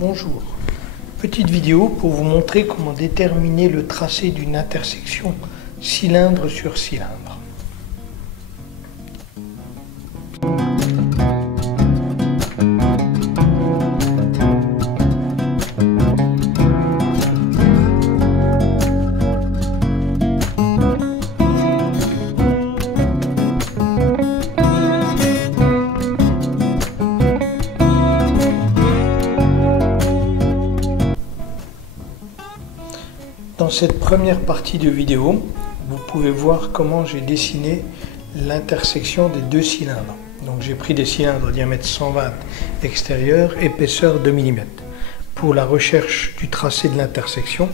Bonjour, petite vidéo pour vous montrer comment déterminer le tracé d'une intersection cylindre sur cylindre. Dans cette première partie de vidéo, vous pouvez voir comment j'ai dessiné l'intersection des deux cylindres. Donc j'ai pris des cylindres diamètre 120 extérieur, épaisseur 2 mm. Pour la recherche du tracé de l'intersection,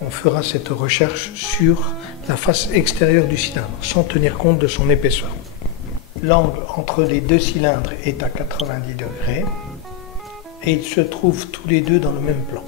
on fera cette recherche sur la face extérieure du cylindre, sans tenir compte de son épaisseur. L'angle entre les deux cylindres est à 90 degrés et ils se trouvent tous les deux dans le même plan.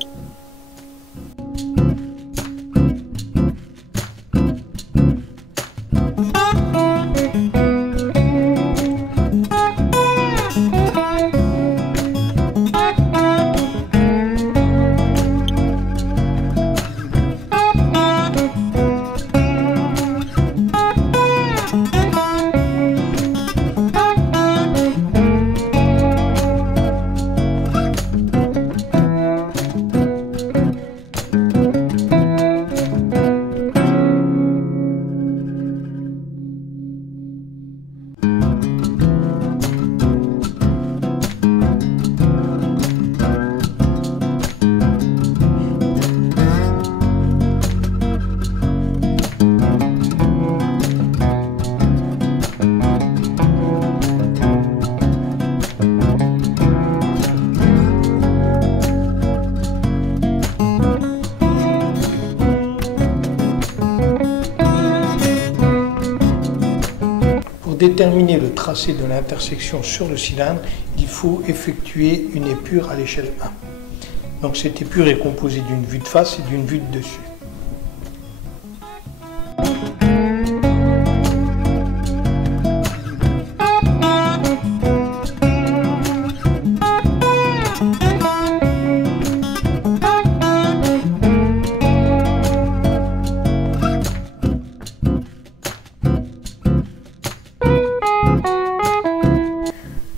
Pour déterminer le tracé de l'intersection sur le cylindre, il faut effectuer une épure à l'échelle 1. Donc cette épure est composée d'une vue de face et d'une vue de dessus.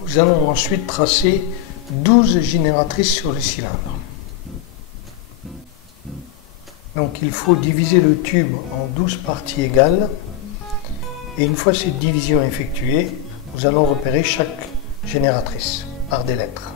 Nous allons ensuite tracer 12 génératrices sur le cylindre. Donc il faut diviser le tube en 12 parties égales et une fois cette division effectuée, nous allons repérer chaque génératrice par des lettres.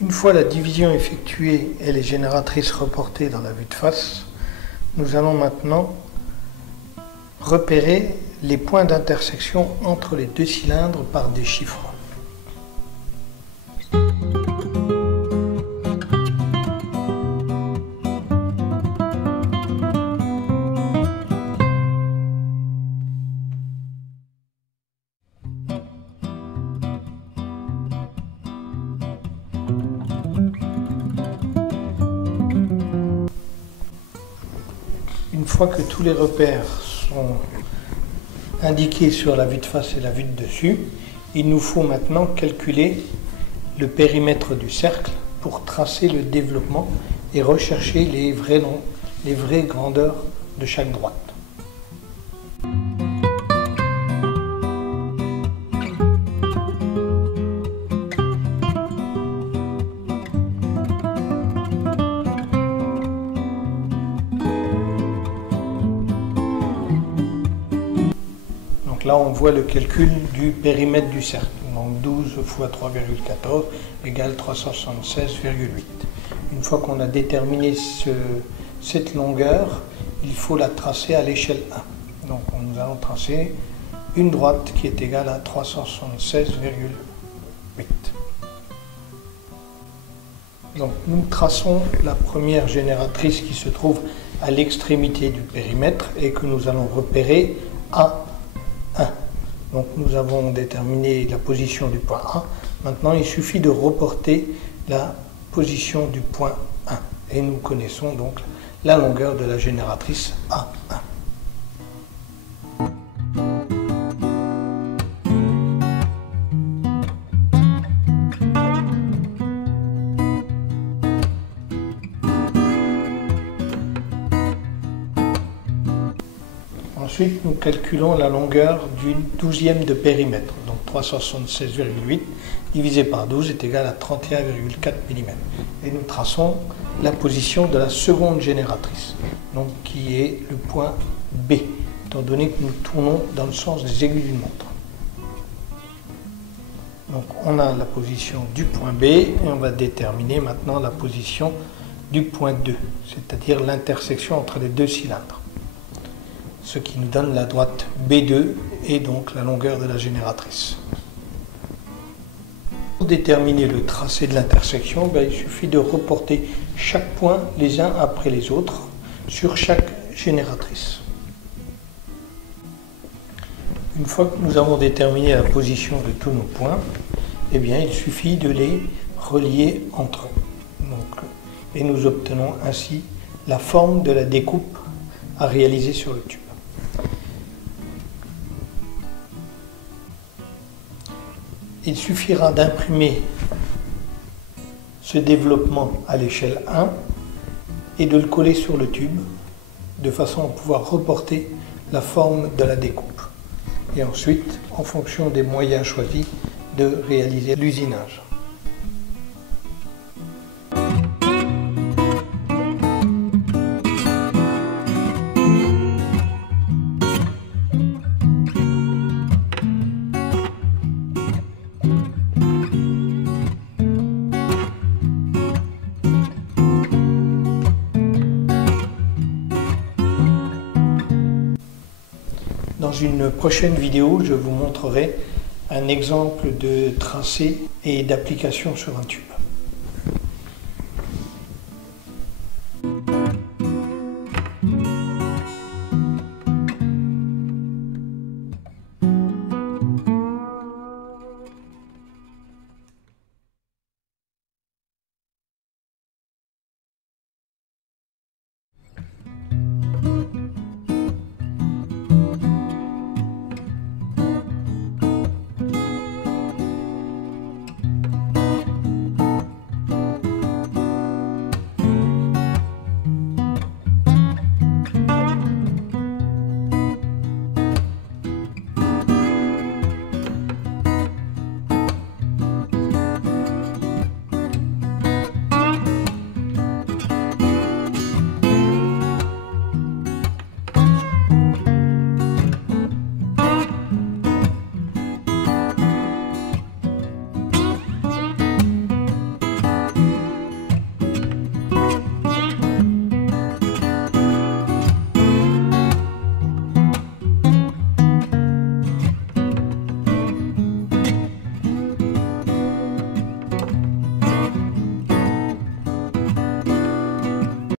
Une fois la division effectuée et les génératrices reportées dans la vue de face, nous allons maintenant repérer les points d'intersection entre les deux cylindres par des chiffres. Une fois que tous les repères sont indiqués sur la vue de face et la vue de dessus, Il nous faut maintenant calculer le périmètre du cercle pour tracer le développement et rechercher les vraies grandeurs de chaque droite. Donc là, on voit le calcul du périmètre du cercle. Donc 12 fois 3,14 égale 376,8. Une fois qu'on a déterminé cette longueur, il faut la tracer à l'échelle 1. Donc nous allons tracer une droite qui est égale à 376,8. Donc nous traçons la première génératrice qui se trouve à l'extrémité du périmètre et que nous allons repérer à 1. Donc nous avons déterminé la position du point A. Maintenant, il suffit de reporter la position du point 1. Et nous connaissons donc la longueur de la génératrice A1. Ensuite, nous calculons la longueur d'une douzième de périmètre. Donc 376,8 divisé par 12 est égal à 31,4 mm. Et nous traçons la position de la seconde génératrice, donc qui est le point B, étant donné que nous tournons dans le sens des aiguilles d'une montre. Donc on a la position du point B et on va déterminer maintenant la position du point 2, c'est-à-dire l'intersection entre les deux cylindres. Ce qui nous donne la droite B2 et donc la longueur de la génératrice. Pour déterminer le tracé de l'intersection, il suffit de reporter chaque point les uns après les autres sur chaque génératrice. Une fois que nous avons déterminé la position de tous nos points, il suffit de les relier entre eux. Et nous obtenons ainsi la forme de la découpe à réaliser sur le tube. Il suffira d'imprimer ce développement à l'échelle 1 et de le coller sur le tube de façon à pouvoir reporter la forme de la découpe. Et ensuite, en fonction des moyens choisis, de réaliser l'usinage. Dans une prochaine vidéo, je vous montrerai un exemple de tracé et d'application sur un tube.